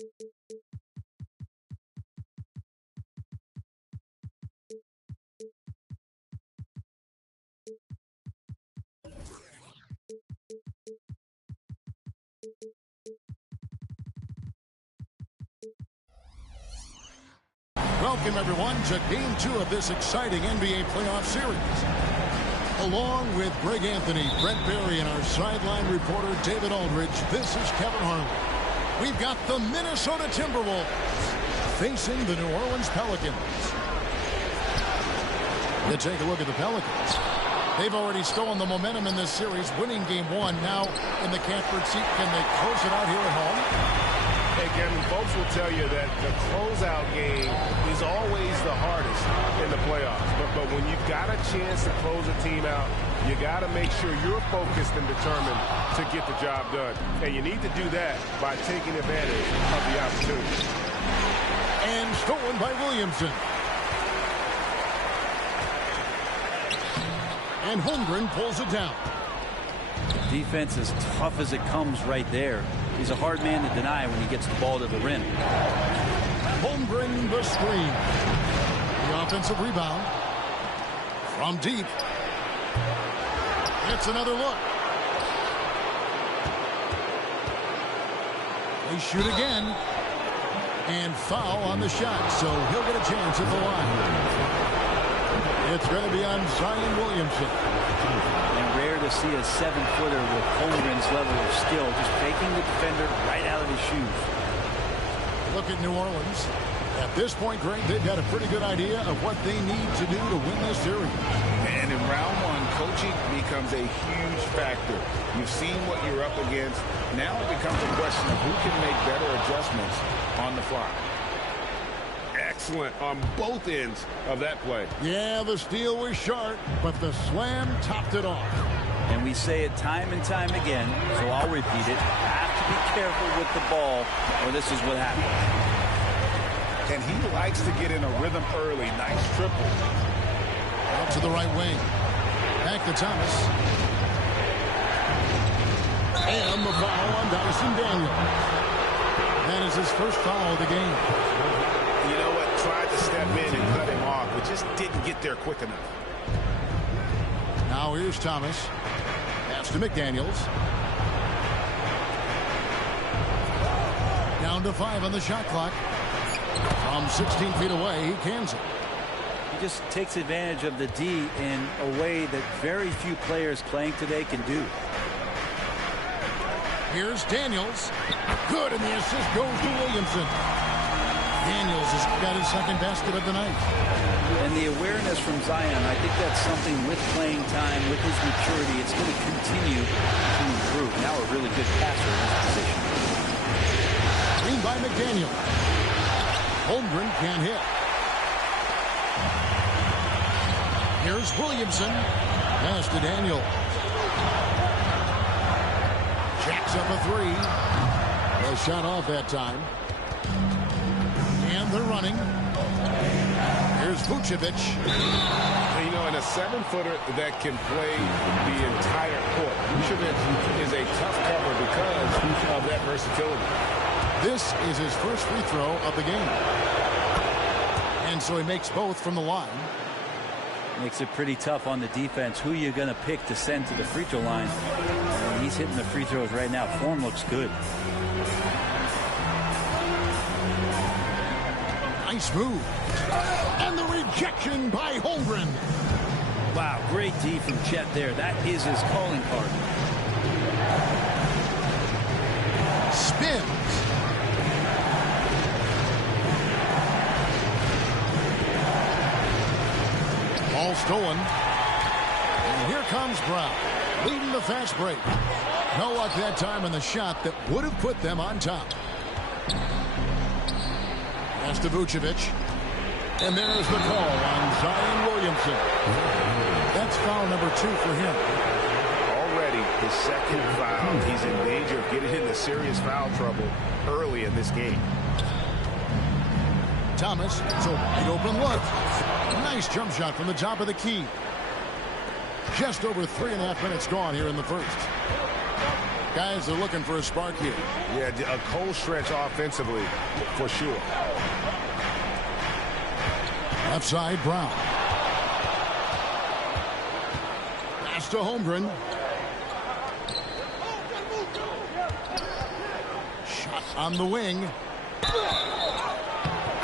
Welcome, everyone, to Game 2 of this exciting NBA playoff series. Along with Greg Anthony, Brent Barry, and our sideline reporter, David Aldridge, this is Kevin Harlan. We've got the Minnesota Timberwolves facing the New Orleans Pelicans. You take a look at the Pelicans. They've already stolen the momentum in this series, winning Game 1. Now in the catbird seat, can they close it out here at home? Hey, Kevin, folks will tell you that the closeout game is always the hardest in the playoffs. But when you've got a chance to close a team out, you got to make sure you're focused and determined to get the job done. And you need to do that by taking advantage of the opportunity. And stolen by Williamson. And Holmgren pulls it down. Defense as tough as it comes right there. He's a hard man to deny when he gets the ball to the rim. Holmgren the screen. The offensive rebound. From deep. It's another look. They shoot again. And foul on the shot, so he'll get a chance at the line. It's going to be on Zion Williamson. Rare to see a 7-footer with Holmgren's level of skill, just faking the defender right out of his shoes. Look at New Orleans. At this point, Greg, they've got a pretty good idea of what they need to do to win this series. And in round one, coaching becomes a huge factor. You've seen what you're up against. Now it becomes a question of who can make better adjustments on the fly. Excellent on both ends of that play. Yeah, the steal was sharp, but the slam topped it off. And we say it time and time again, so I'll repeat it. Have to be careful with the ball, or this is what happens. And he likes to get in a rhythm early. Nice triple. Out to the right wing. Back to Thomas. And the foul on Dyson Daniels. That is his first foul of the game. You know what? Tried to step in and cut him off, but just didn't get there quick enough. Now here's Thomas. Pass to McDaniels. Down to 5 on the shot clock. From 16 feet away, he cans it. He just takes advantage of the D in a way that very few players playing today can do. Here's Daniels. Good, and the assist goes to Williamson. Daniels has got his second basket of the night. And the awareness from Zion, I think that's something with playing time, with his maturity, it's going to continue to improve. Now a really good passer in this position. Screen by McDaniel. Holmgren can't hit. Here's Williamson. Pass to Daniel. Jacks up a 3. No shot off that time. And they're running. Here's Vucevic. You know, and a 7-footer that can play the entire court. Vucevic is a tough cover because of that versatility. This is his first free throw of the game. And so he makes both from the line. Makes it pretty tough on the defense. Who you're going to pick to send to the free throw line. And he's hitting the free throws right now. Form looks good. Nice move. And the rejection by Holmgren. Wow, great D from Chet there. That is his calling card. Spins. Ball stolen. And here comes Brown, leading the fast break. No luck that time in the shot that would have put them on top. Pass to Vucevic. And there's the call on Zion Williamson. That's foul number 2 for him. Already his second foul. He's in danger of getting into serious foul trouble early in this game. Thomas, it's a wide open look. Nice jump shot from the top of the key. Just over 3.5 minutes gone here in the first. Guys are looking for a spark here. Yeah, a cold stretch offensively for sure. Left side, Brown. Pass to Holmgren. Shot on the wing.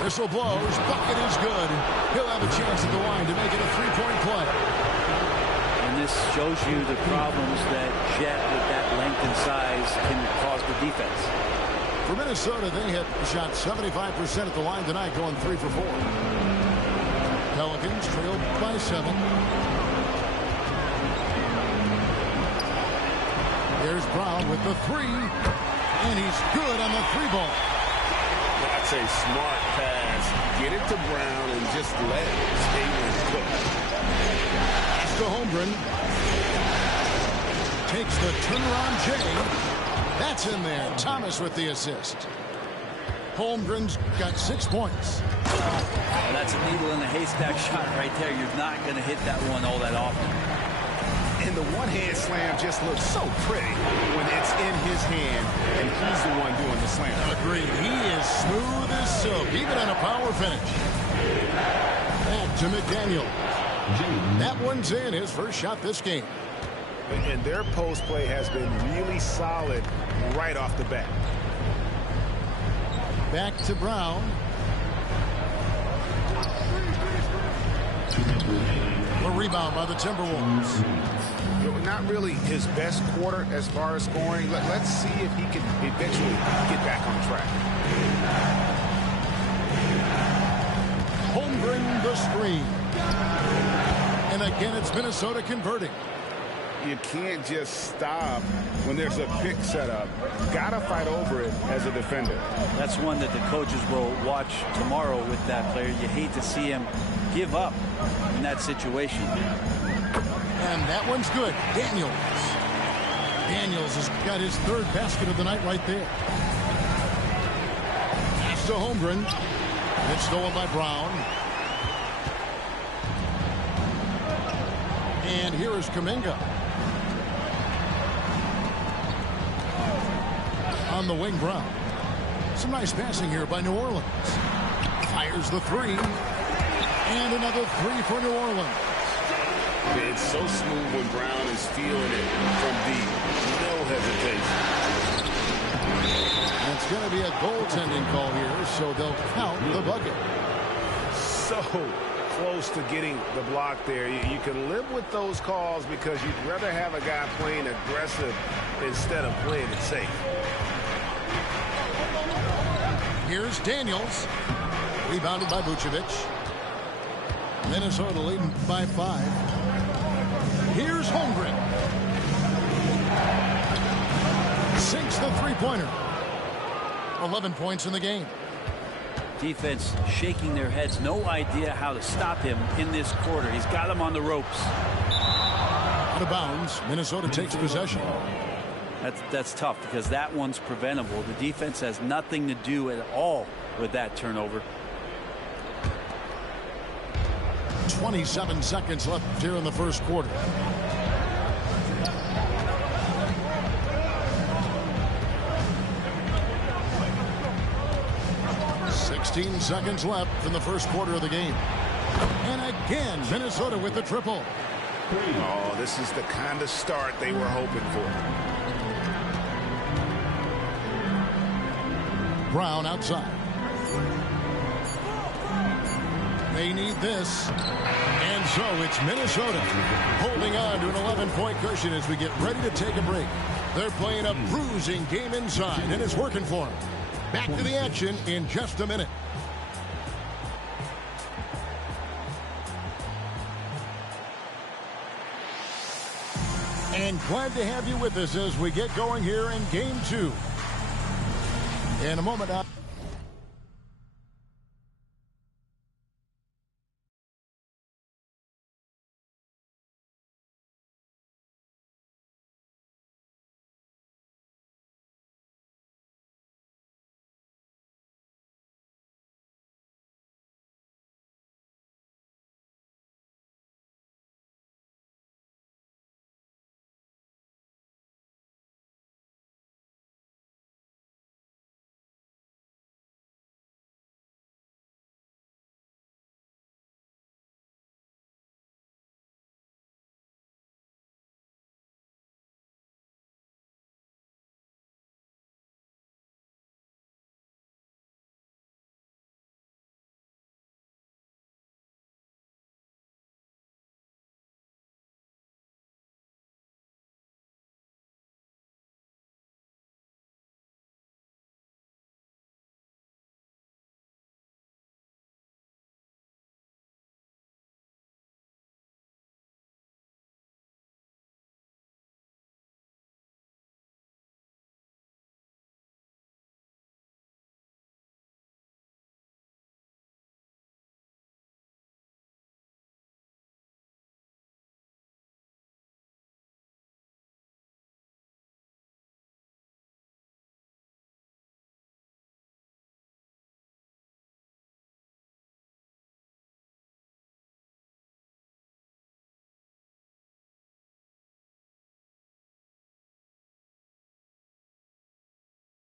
Whistle blows. Bucket is good. He'll have a chance at the line to make it a three-point play. And this shows you the problems that Jet, with that length and size, can cause the defense. For Minnesota, they had shot 75% at the line tonight, going 3 for 4. Pelicans trailed by 7. Here's Brown with the 3. And he's good on the 3-ball. That's a smart pass. Get it to Brown and just let Stevens cook. Pass to Holmgren. Takes the turnaround J. That's in there. Thomas with the assist. Holmgren's got 6 points. Well, that's a needle in a haystack shot right there. You're not going to hit that one all that often. And the one-hand slam just looks so pretty when it's in his hand and he's the one doing the slam. Agreed. He is smooth as silk, even on a power finish. Back to McDaniel. That one's in, his first shot this game. And their post play has been really solid right off the bat. Back to Brown. A rebound by the Timberwolves. Not really his best quarter as far as scoring. Let's see if he can eventually get back on track. Holmgren the screen. And again, it's Minnesota converting. You can't just stop when there's a pick set up. Gotta fight over it as a defender. That's one that the coaches will watch tomorrow with that player. You hate to see him give up in that situation. And that one's good. Daniels has got his 3rd basket of the night right there. Pass to Holmgren. It's stolen by Brown. And here is Kuminga. On the wing, Brown. Some nice passing here by New Orleans. Fires the 3. And another 3 for New Orleans. It's so smooth when Brown is feeling it from deep. No hesitation. It's going to be a goaltending call here, so they'll count the bucket. So close to getting the block there. You can live with those calls because you'd rather have a guy playing aggressive instead of playing it safe. Here's Daniels. Rebounded by Vucevic. Minnesota leading by 5. Here's Holmgren. Sinks the 3-pointer. 11 points in the game. Defense shaking their heads. No idea how to stop him in this quarter. He's got him on the ropes. Out of bounds. Minnesota takes possession. That's tough because that one's preventable. The defense has nothing to do at all with that turnover. 27 seconds left here in the first quarter. Sixteen seconds left in the first quarter of the game. And again, Minnesota with the triple. Oh, this is the kind of start they were hoping for. Brown outside. They need this. And so it's Minnesota holding on to an 11-point cushion as we get ready to take a break. They're playing a bruising game inside, and it's working for them. Back to the action in just a minute. And glad to have you with us as we get going here in Game 2. In a moment.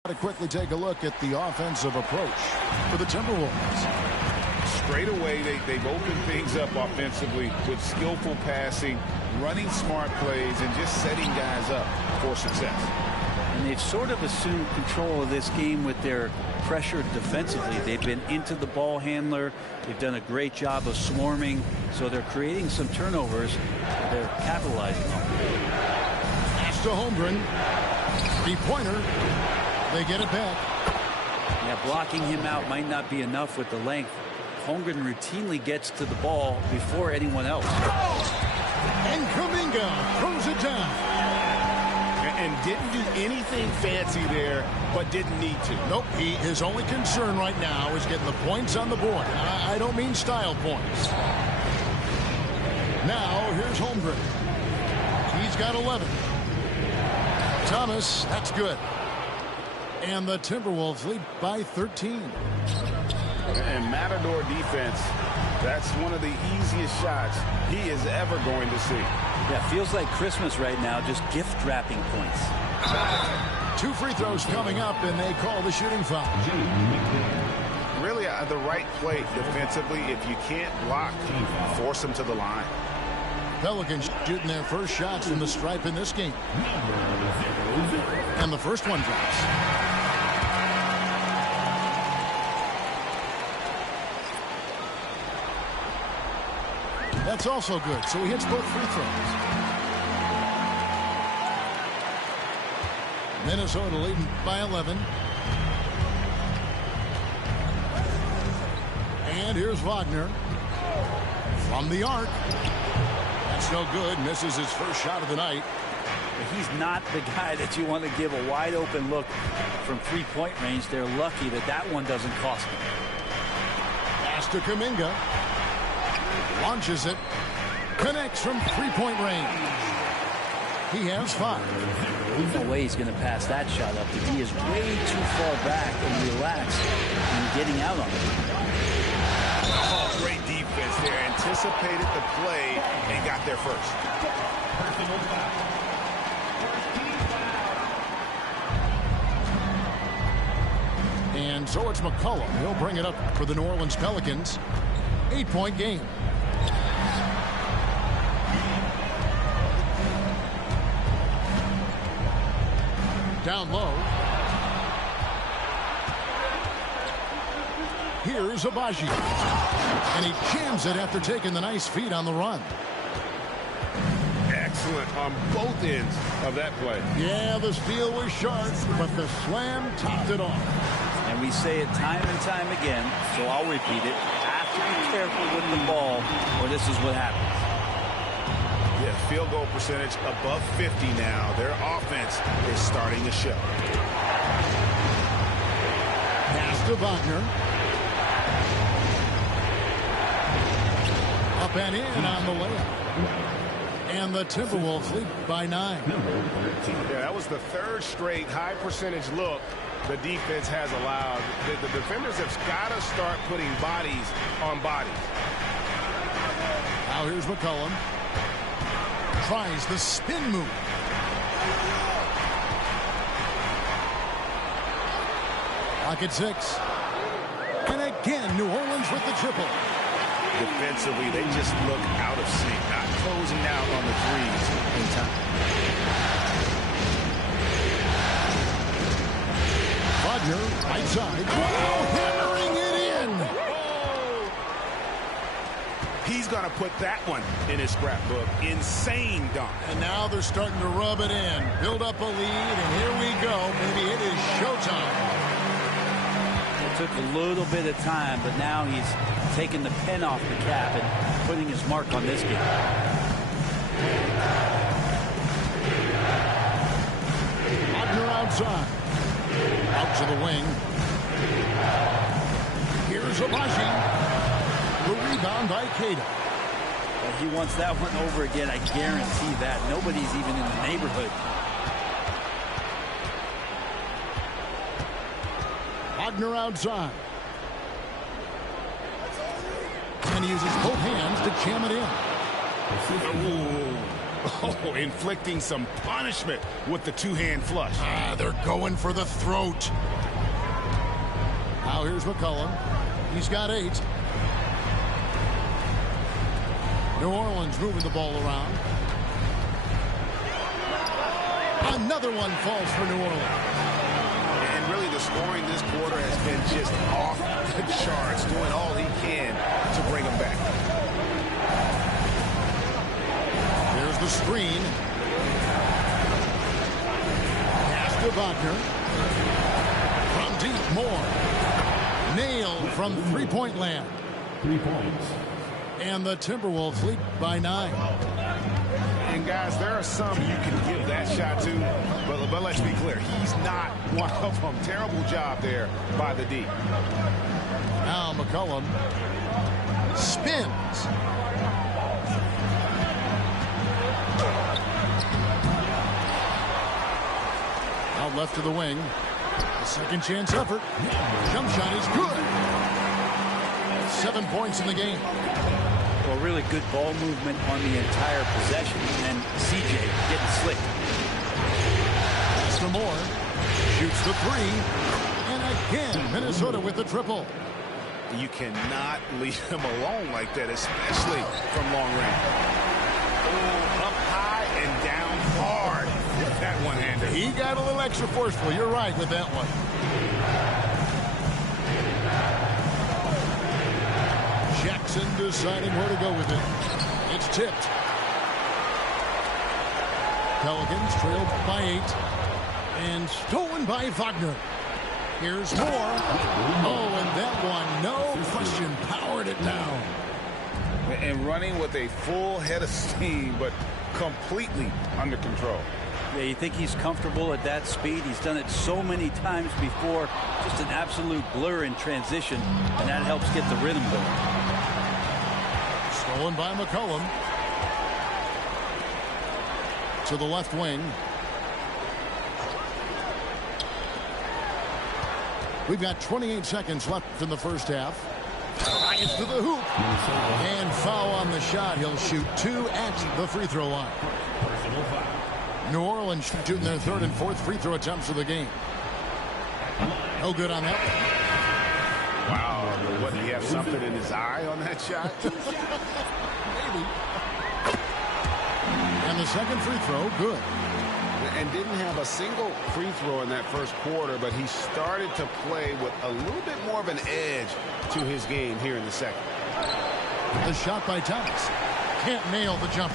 To quickly take a look at the offensive approach for the Timberwolves. Straight away, they've opened things up offensively with skillful passing, running smart plays, and just setting guys up for success. And they've sort of assumed control of this game with their pressure defensively. They've been into the ball handler. They've done a great job of swarming. So they're creating some turnovers that they're capitalizing on. Pass to Holmgren. Three-pointer. They get it back. Yeah, blocking him out might not be enough with the length. Holmgren routinely gets to the ball before anyone else. And Kuminga throws it down. And didn't do anything fancy there, but didn't need to. Nope. His only concern right now is getting the points on the board. I don't mean style points. Now, here's Holmgren. He's got 11. Thomas, that's good. And the Timberwolves lead by 13. And Matador defense, that's one of the easiest shots he is ever going to see. Yeah, feels like Christmas right now, just gift wrapping points. 2 free throws coming up, and they call the shooting foul. Really, the right play defensively. If you can't block, force them to the line. Pelicans shooting their first shots from the stripe in this game. And the first one drops. That's also good, so he hits both free throws. Minnesota leading by 11. And here's Wagner from the arc. That's no good. Misses his first shot of the night. He's not the guy that you want to give a wide open look from three-point range. They're lucky that that one doesn't cost them. Pass to Kuminga. Launches it. Connects from three-point range. He has 5. There's no way he's going to pass that shot up. The D is way too far back and relaxed in getting out on it. Oh, great defense there. Anticipated the play and got there first. And so it's McCollum. He'll bring it up for the New Orleans Pelicans. 8-point game. Down low. Here's Abaji. And he jams it after taking the nice feed on the run. Excellent on both ends of that play. Yeah, the steal was sharp, but the slam topped it off. And we say it time and time again, so I'll repeat it. Have to be careful with the ball, or this is what happens. Yeah, field goal percentage above 50 now. Their offense is starting to show. Pass to Wagner. Up and in on the layup. And the Timberwolves lead by 9. Yeah, that was the third straight high percentage look the defense has allowed. The defenders have got to start putting bodies on bodies. Now here's McCollum. Tries the spin move. Clock at 6. And again, New Orleans with the triple. Defensively, they just look out of sync, not closing out on the threes in time. Wagner, right side. Wow, hammering it in. He's going to put that one in his scrapbook. Insane dunk. And now they're starting to rub it in. Build up a lead, and here we go. Maybe it is showtime. It took a little bit of time, but now he's taking the pen off the cap and putting his mark on this game. Wagner outside. Out to the wing. Here's Abaji. The rebound by Cato. But he wants that one over again, I guarantee that. Nobody's even in the neighborhood. Wagner outside. And he uses both hands to jam it in. Oh, inflicting some punishment with the two-hand flush. They're going for the throat. Now here's McCollum. He's got 8. New Orleans moving the ball around. Another one falls for New Orleans. And really the scoring this quarter has been just off the charts, doing all he can to bring them back. There's the screen. Pass to Wagner. From deep, Moore. Nailed from three-point land. 3 points. And the Timberwolves lead by 9. And guys, there are some you can give that shot to, but let's be clear, he's not one of them. Terrible job there by the D. Now McCollum spins. Out left to the wing. A second chance effort. Jump shot is good. 7 points in the game. Well, really good ball movement on the entire possession. And CJ getting slick. Pass to Moore. Shoots the 3. And again, Minnesota with the triple. You cannot leave him alone like that, especially from long range. Oh, up high and down hard with that one-hander. He got a little extra forceful. You're right with that one. Jackson deciding where to go with it. It's tipped. Pelicans trailed by 8. And stolen by Wagner. Here's Moore. Oh, and that one, no question, powered it down. And running with a full head of steam, but completely under control. Yeah, you think he's comfortable at that speed? He's done it so many times before. Just an absolute blur in transition, and that helps get the rhythm going. Stolen by McCollum. To the left wing. We've got 28 seconds left in the first half. Gets to the hoop. And foul on the shot. He'll shoot 2 at the free throw line. New Orleans shooting their 3rd and 4th free throw attempts of the game. No good on that one. Wow. What, did he have something in his eye on that shot? Maybe. And the second free throw, good. And didn't have a single free throw in that first quarter, but he started to play with a little bit more of an edge to his game here in the second. The shot by Thomas. Can't nail the jumper.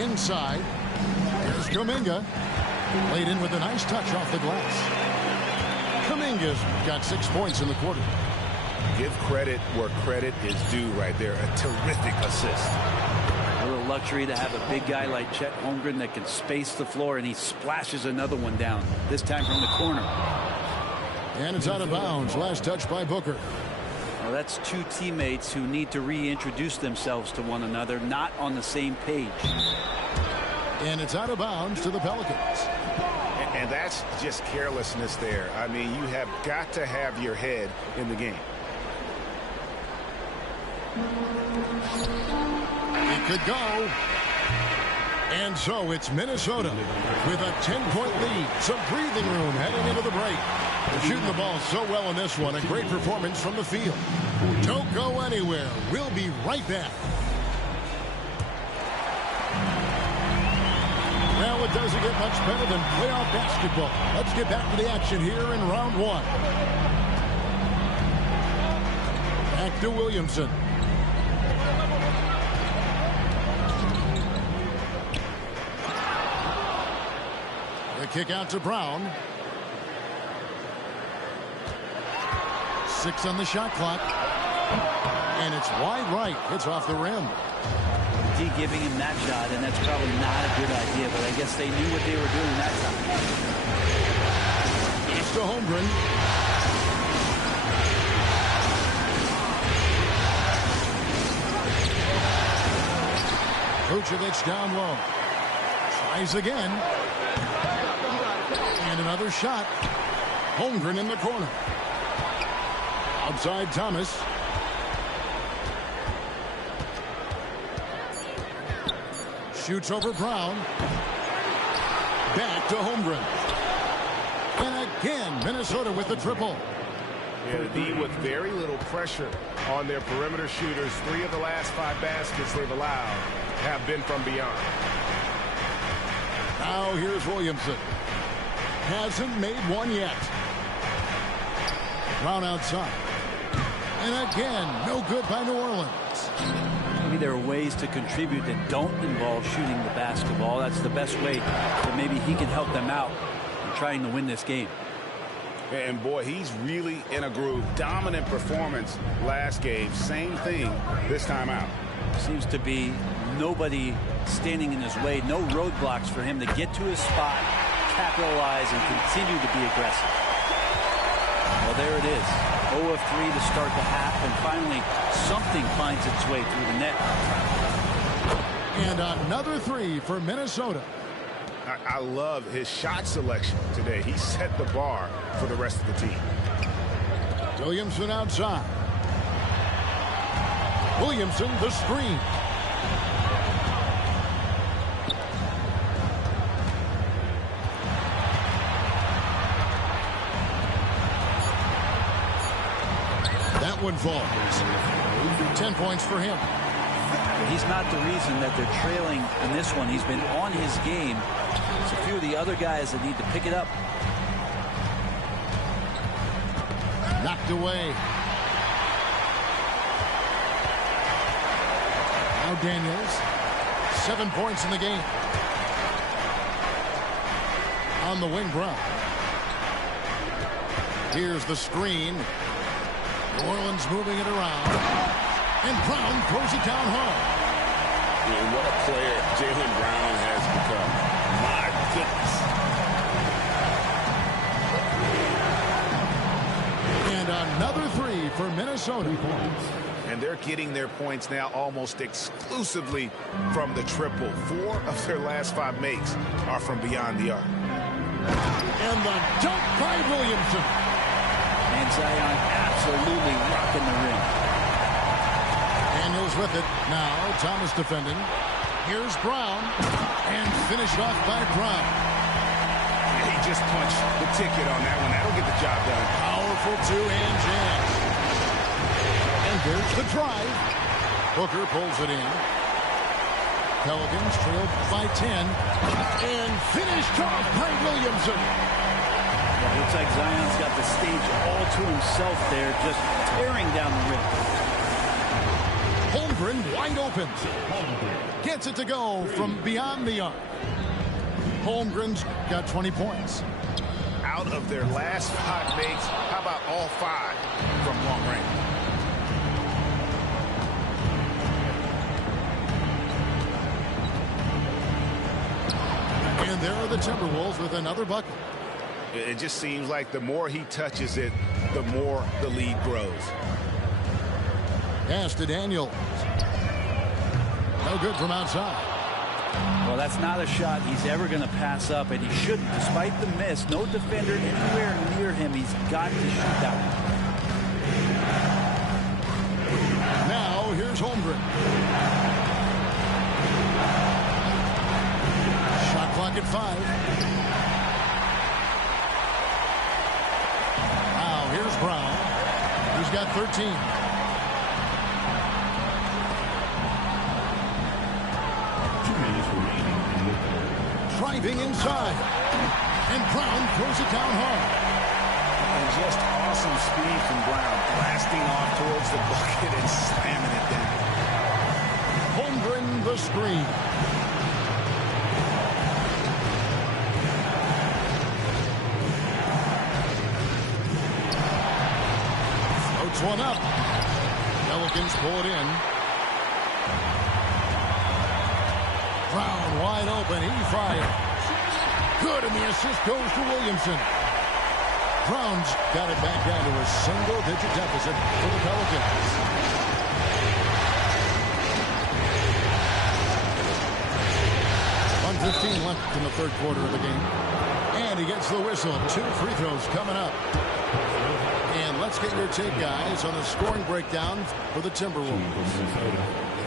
Inside. Here's Kuminga. Laid in with a nice touch off the glass. Kuminga's got 6 points in the quarter. Give credit where credit is due right there. A terrific assist. A little luxury to have a big guy like Chet Holmgren that can space the floor, and he splashes another one down, this time from the corner. And it's out of bounds. Last touch by Booker. Well, that's 2 teammates who need to reintroduce themselves to one another, not on the same page. And it's out of bounds to the Pelicans. And that's just carelessness there. I mean, you have got to have your head in the game. It could go. And so it's Minnesota with a 10-point lead. Some breathing room heading into the break. They're shooting the ball so well in this one. A great performance from the field. Don't go anywhere. We'll be right back. Well, it doesn't get much better than playoff basketball. Let's get back to the action here in round 1. Back to Williamson. The kick out to Brown. 6 on the shot clock. And it's wide right. It's off the rim. D giving him that shot, and that's probably not a good idea, but I guess they knew what they were doing that time. It's to Holmgren. Vucevic down low. Tries again. And another shot. Holmgren in the corner. Outside Thomas. Shoots over Brown. Back to Holmgren. And again, Minnesota with the triple. Yeah, the D with very little pressure on their perimeter shooters. 3 of the last 5 baskets they've allowed have been from beyond. Now here's Williamson. Hasn't made one yet. Brown outside. And again, no good by New Orleans. Maybe there are ways to contribute that don't involve shooting the basketball. That's the best way that maybe he can help them out in trying to win this game. And boy, he's really in a groove. Dominant performance last game. Same thing this time out. Seems to be nobody standing in his way. No roadblocks for him to get to his spot, capitalize, and continue to be aggressive. Well, there it is. 0 of 3 to start the half, and finally something finds its way through the net. And another 3 for Minnesota. I love his shot selection today. He set the bar for the rest of the team. Williamson outside. Williamson the screen. That one falls. 10 points for him. He's not the reason that they're trailing in this one. He's been on his game. It's a few of the other guys that need to pick it up. Knocked away. Now Daniels. 7 points in the game. On the wing, Brown. Here's the screen. New Orleans moving it around. And Brown throws it down hard. And what a player Jaylen Brown has become. My goodness. And another 3 for Minnesota. And they're getting their points now almost exclusively from the triple. 4 of their last 5 makes are from beyond the arc. And the dunk by Williamson. And Zion absolutely rocking the rim. Daniels with it. Now Thomas defending. Here's Brown. And finished off by Brown. He just punched the ticket on that one. That'll get the job done. Powerful 2-hand jam. And there's the drive. Booker pulls it in. Pelicans trailed by 10. And finished off by Williamson. Well, looks like Zion's got the stage all to himself there, just tearing down the rim. Holmgren wide open. Gets it to go from beyond the arc. Holmgren's got 20 points. Out of their last 5 makes, how about all 5 from long range? And there are the Timberwolves with another bucket. It just seems like the more he touches it, the more the lead grows. Pass to Daniels. No good from outside. Well, that's not a shot he's ever going to pass up, and he shouldn't. Despite the miss, no defender anywhere near him. He's got to shoot that one. Now, here's Holmgren. Shot clock at 5. Now, here's Brown. He's got 13. Driving inside. And Brown throws it down hard. And just awesome speed from Brown. Blasting off towards the bucket and slamming it down. Holmgren the screen. Floats one up. Pelicans pull it in. Brown wide open. He fires. Good, and the assist goes to Williamson. Brown's got it back down to a single-digit deficit for the Pelicans. .115 left in the third quarter of the game. And he gets the whistle. 2 free throws coming up. And let's get your take, guys, on the scoring breakdown for the Timberwolves.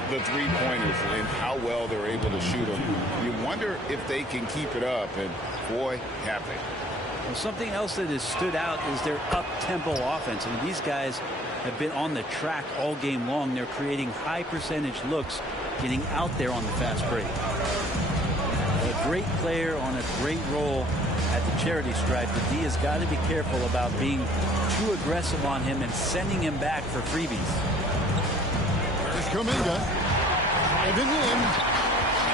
the three-pointers and how well they're able to shoot them. You wonder if they can keep it up, and boy, have they. Well, something else that has stood out is their up-tempo offense. I mean, these guys have been on the track all game long. They're creating high percentage looks, getting out there on the fast break. A great player on a great role at the charity stripe. The D has got to be careful about being too aggressive on him and sending him back for freebies. There's Kuminga. Driving in.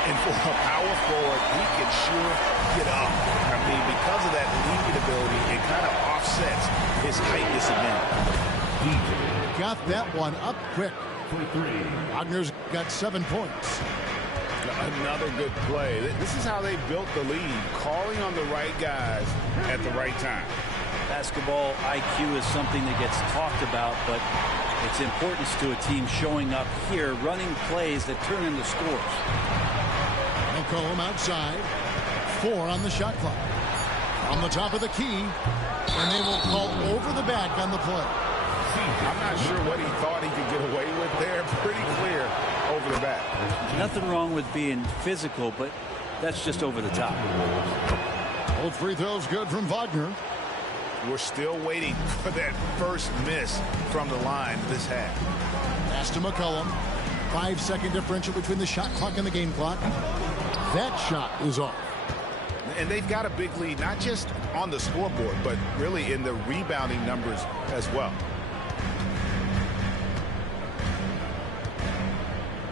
And for a power forward, he can sure get up. I mean, because of that leaping ability, it kind of offsets his height disadvantage. Got that one up quick. Wagner's got 7 points. Another good play. This is how they built the lead, calling on the right guys at the right time. Basketball IQ is something that gets talked about, but its importance to a team showing up here, running plays that turn into scores. McCollum outside. 4 on the shot clock. On the top of the key, and they will call over the back on the play. I'm not sure what he thought he could get away with there. Pretty clear over the back. Nothing wrong with being physical, but that's just over the top. Both free throws good from Wagner. We're still waiting for that first miss from the line this half. Pass to McCollum. 5-second differential between the shot clock and the game clock. That shot is off. And they've got a big lead, not just on the scoreboard, but really in the rebounding numbers as well.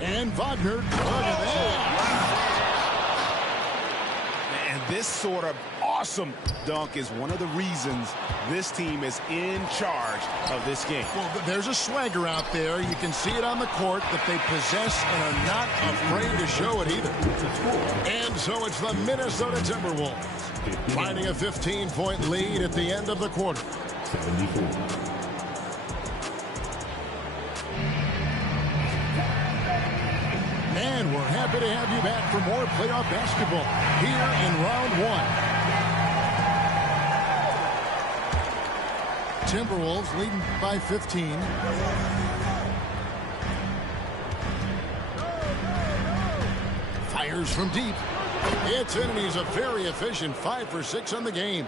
And Wagner, look at that. And this sort of awesome dunk is one of the reasons this team is in charge of this game. Well, there's a swagger out there. You can see it on the court that they possess and are not afraid to show it either. And so it's the Minnesota Timberwolves finding a 15-point lead at the end of the quarter. 74. And we're happy to have you back for more playoff basketball here in round 1. Timberwolves leading by 15. Fires from deep. It's in, and he's a very efficient 5 for 6 on the game.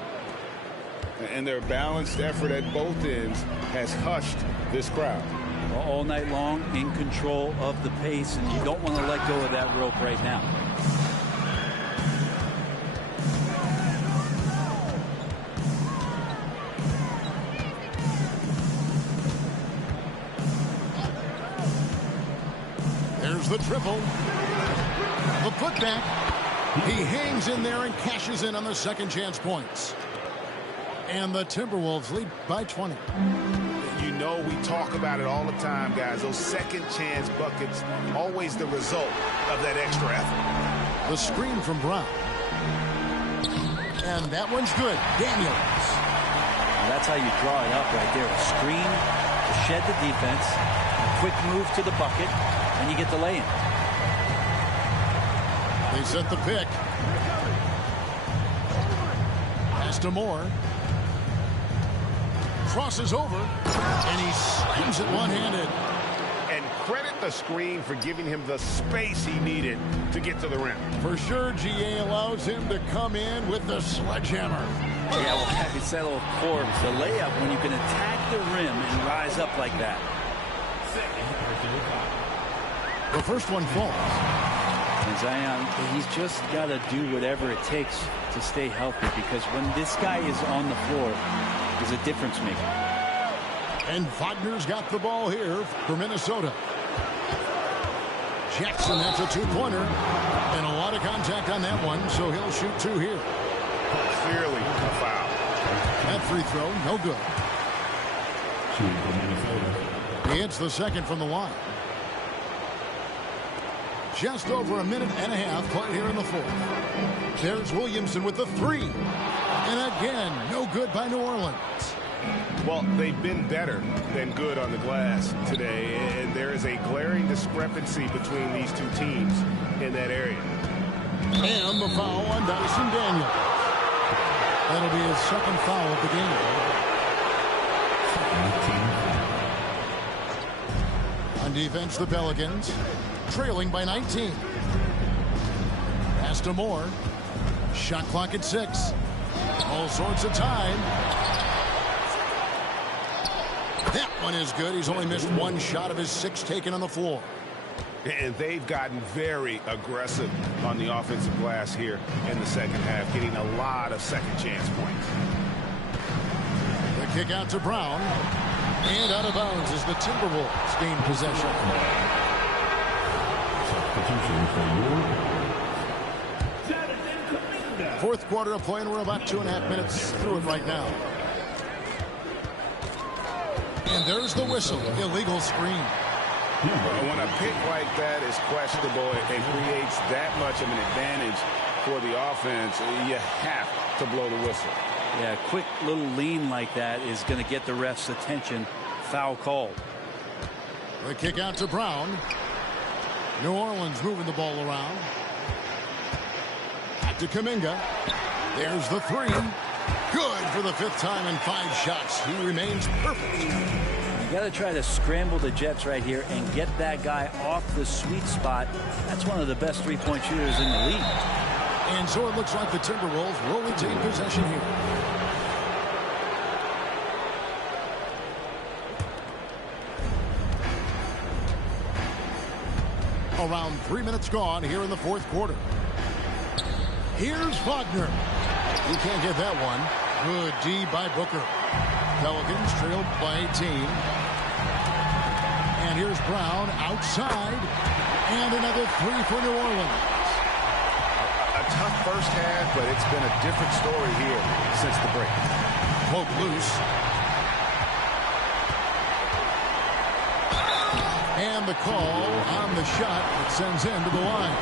And their balanced effort at both ends has hushed this crowd. All night long, in control of the pace, and you don't want to let go of that rope right now. There's the triple. The putback. He hangs in there and cashes in on the second chance points. And the Timberwolves lead by 20. You know, we talk about it all the time, guys. Those second chance buckets, always the result of that extra effort. The screen from Brown. And that one's good. Daniels. That's how you draw it up right there. A screen to shed the defense, a quick move to the bucket, and you get the lay-in. They set the pick. Pass to Moore. Crosses over, and he slams it one-handed. And credit the screen for giving him the space he needed to get to the rim. For sure, GA allows him to come in with the sledgehammer. Yeah, well, having settled for the layup when you can attack the rim and rise up like that. The first one falls. And Zion, he's just got to do whatever it takes to stay healthy, because when this guy is on the floor, he's a difference maker. And Wagner's got the ball here for Minnesota. Jackson, that's a two-pointer. And a lot of contact on that one, so he'll shoot 2 here. Clearly a foul. That free throw, no good. He hits the second from the line. Just over a minute and a half played here in the fourth. There's Williamson with the 3. And again, no good by New Orleans. Well, they've been better than good on the glass today, and there is a glaring discrepancy between these two teams in that area. And the foul on Dyson Daniels. That'll be his second foul of the game. On defense, the Pelicans. trailing by 19. Pass to Moore. Shot clock at 6. All sorts of time. That one is good. He's only missed one shot of his 6 taken on the floor. And they've gotten very aggressive on the offensive glass here in the second half, getting a lot of second chance points. The kick out to Brown. And out of bounds as the Timberwolves gain possession. Fourth quarter of play, and we're about 2.5 minutes through it right now. And there's the whistle. Illegal screen. When a pick like that is questionable and creates that much of an advantage for the offense, you have to blow the whistle. Yeah, a quick little lean like that is going to get the ref's attention. Foul called. The kick out to Brown. New Orleans moving the ball around. Back to Kuminga. There's the 3. Good for the 5th time in 5 shots. He remains perfect. You got to try to scramble the Jets right here and get that guy off the sweet spot. That's one of the best three-point shooters in the league. And so it looks like the Timberwolves will retain possession here. Around 3 minutes gone here in the fourth quarter. Here's Wagner. He can't get that one. Good D by Booker. Pelicans trailed by 18. And here's Brown outside. And another 3 for New Orleans. A tough first half, but it's been a different story here since the break. Poke loose. And the call on the shot that sends him to the line.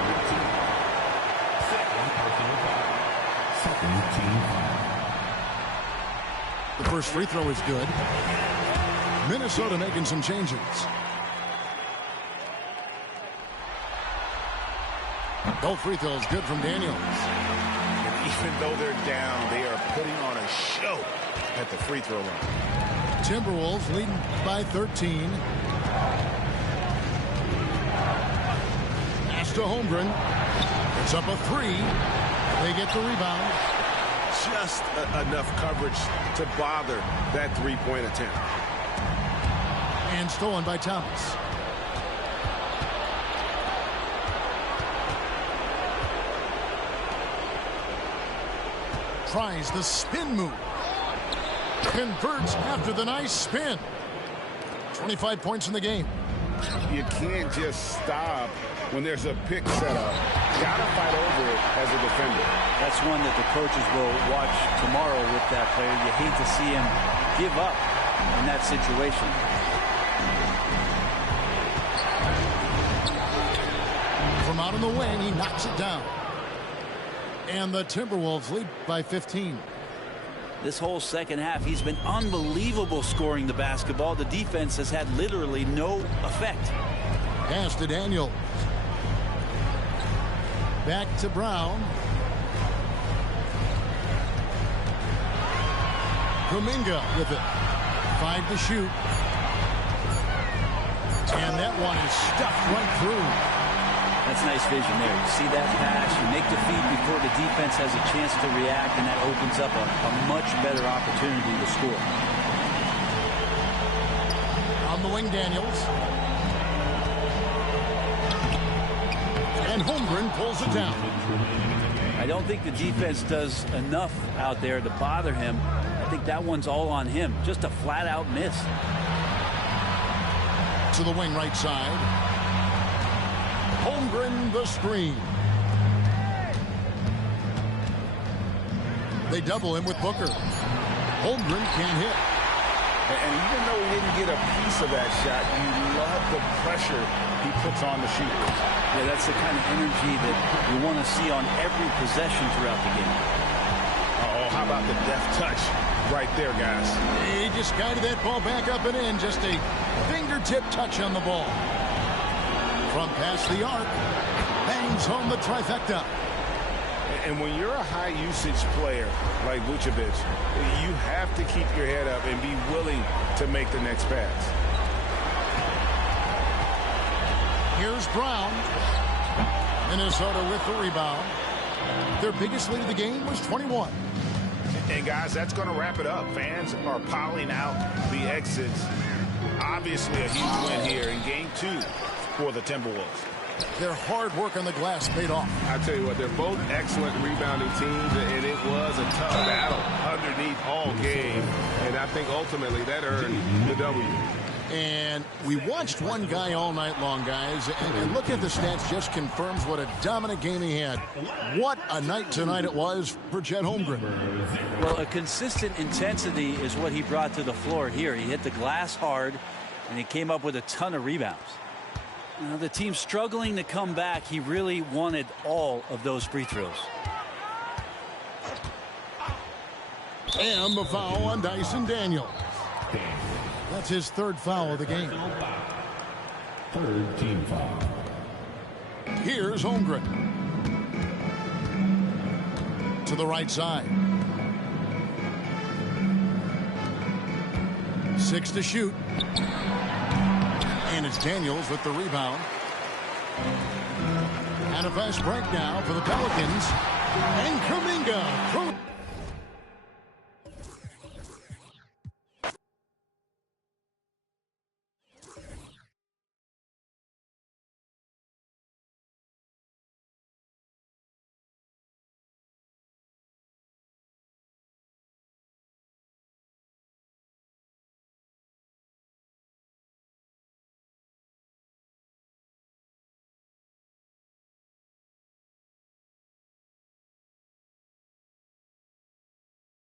The first free throw is good. Minnesota making some changes. Both free throws good from Daniels. And even though they're down, they are putting on a show at the free throw line. Timberwolves leading by 13. Pass to Holmgren. It's up a 3. They get the rebound. Just enough coverage to bother that three-point attempt. And stolen by Thomas. Tries the spin move. Converts after the nice spin. 25 points in the game. You can't just stop when there's a pick set up. Gotta fight over it as a defender. That's one that the coaches will watch tomorrow with that player. You hate to see him give up in that situation. From out on the wing, he knocks it down. And the Timberwolves lead by 15. This whole second half, he's been unbelievable scoring the basketball. The defense has had literally no effect. Pass to Daniels. Back to Brown. Kuminga with it. 5 to shoot. And that one is stuffed right through. That's nice vision there. You see that pass, you make the feed before the defense has a chance to react, and that opens up a much better opportunity to score. On the wing, Daniels. And Holmgren pulls it down. I don't think the defense does enough out there to bother him. I think that one's all on him. Just a flat-out miss. To the wing right side. Holmgren the screen. They double him with Booker. Holmgren can't hit. And even though he didn't get a piece of that shot, you love the pressure he puts on the shooters. Yeah, that's the kind of energy that you want to see on every possession throughout the game. Oh, how about the deft touch right there, guys? He just guided that ball back up and in. Just a fingertip touch on the ball. From past the arc, bangs home the trifecta. And when you're a high-usage player like Vucevic, you have to keep your head up and be willing to make the next pass. Here's Brown. Minnesota with the rebound. Their biggest lead of the game was 21. And guys, that's going to wrap it up. Fans are piling out the exits. Obviously a huge win here in game 2 for the Timberwolves. Their hard work on the glass paid off. I tell you what, they're both excellent rebounding teams, and it was a tough battle underneath all game. And I think ultimately that earned the W. And we watched one guy all night long, guys, and look at the stats just confirms what a dominant game he had. What a night tonight it was for Chet Holmgren. Well, a consistent intensity is what he brought to the floor here. He hit the glass hard, and he came up with a ton of rebounds. Now, the team struggling to come back. He really wanted all of those free throws. And the foul on Dyson Daniels. That's his 3rd foul of the game. 3rd team foul. Here's Holmgren. To the right side. 6 to shoot. And it's Daniels with the rebound. And a fast break now for the Pelicans. And Kuminga.